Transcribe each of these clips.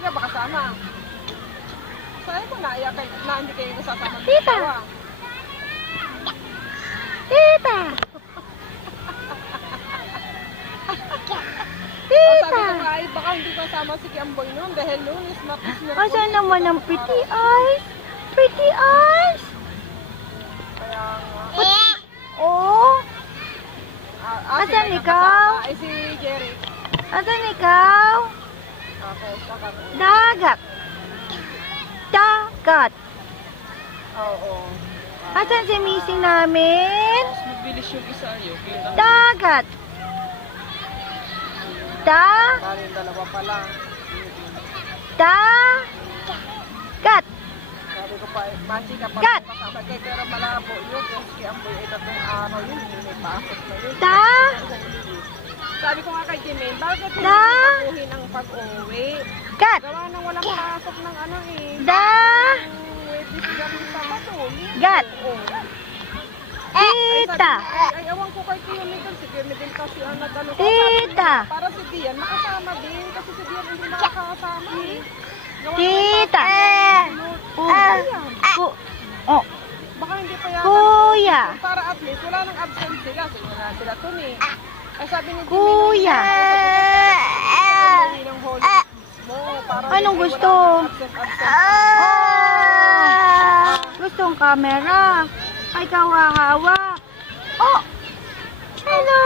Ka ba kasama? Sabi ko na, hindi kayo kasama. Tita! Tita! Sabi Tita! ko nga, baka hindi kasama si Kiamboy noon dahil noon is Asan naman ang pretty eyes? Pretty eyes? Kaya nga. Oh? Asan sila ikaw? kasama. Ay, si Jerry. Asan ikaw? Ako, saka. Dagat. Dagat. Oo. Asan si missing namin? Mabilis yung isa yun. Dagat. Bali yung dalawa pala. Dagat. Sabi ko pa, Machi ka pa Gat! kasama kay pero malabo yun. Kasi Kiamboy ay tatlong araw yun. Hindi may pasok na yun. Sabi ko nga kay Jimaine, bakit hindi baguhin ang pag-uwi? Gat. Gawa nang walang pasok ng ano eh. Witness kami sa Matuli. Gat. Tita. Ay, ewan ko kay Kuya Miguel. Si Kuya Miguel kasi ang nag-ano sa Tita. para si Dian makasama din. Kasi si Dian hindi makakasama eh. Gawa ng Tita. Oh. Baka hindi pa yata. Kuya. Para at least wala nang absent sila. Sige na sila to eh. Ay sabi ni Jimaine, Kuya. ng Holy mismo. Para Anong hindi gusto? wala nang absent. Gustong camera. Ay, kawawa. Oh! Hello!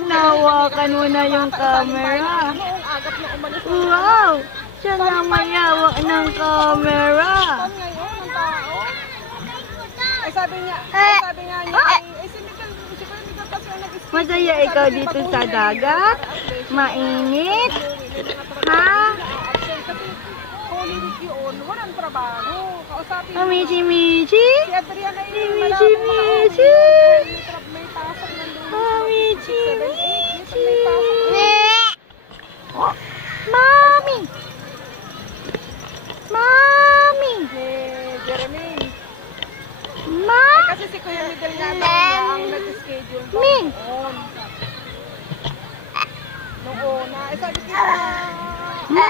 Nawakan mo na yung camera. Noong agap na umalis na Wow! Siya na mayawak ng camera. Saan ngayon ang tao? Ay sabi nga niya, ay si Miguel kasi ang nag-skip. Masaya ikaw dito sa dagat? Mainit? Ha? Kasi Holy Week yun, walang trabaho. Kausapin mo. Michi-michi? Si Adrian ay Michi-michi? may pasok ng lunes. Michi-michi? May pasok. Oh, Mami! Mami! Jeremy. Ma! Kasi si Kuya Miguel nga daw ang nag-schedule doon. Ming! Noon na. Eh sabi ko Ma!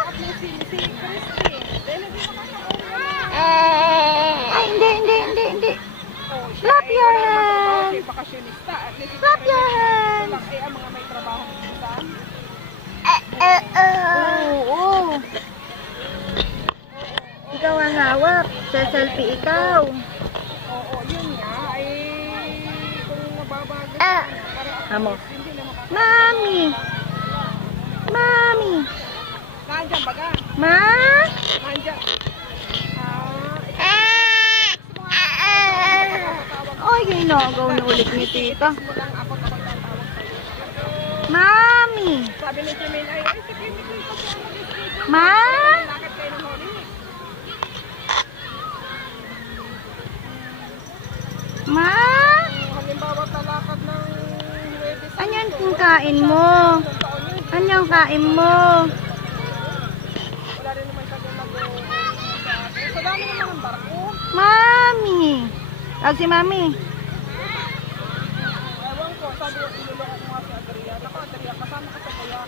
at least si Christy. Dahil hindi makakauwi na. Ay, hindi. Oh, Clap your hands! Siya bakasyonista. At least Clap your hands! lang ay ang mga may trabaho minsan. Oo. Ikaw ang hawak. Sa selfie ikaw. Oo, yun nga. Ay kung nababago para Amo. hindi na makakauwi. Mami! Mami! Nandiyan baga? Ma? Nandiyan. Ay, ginagaw na ulit ni tita. Mo lang ako kapag tatawag sa'yo. Mami! Sabi ni Jermaine ay si Kim Miguel kasi ang nag-schedule. Ma? Bakit kayo ng Holy Week? Ma? Halimbawa talakad ng Huwebes. Anyan kung kain mo? Anyan kain mo? Wala rin naman siya mag-uwi. Sa dami naman ng barko. Mami! Tawag si Mami. Ewan ko, sabi yung iluloko ko nga si Adrian. Ako, Adrian, kasama ka sa kaya.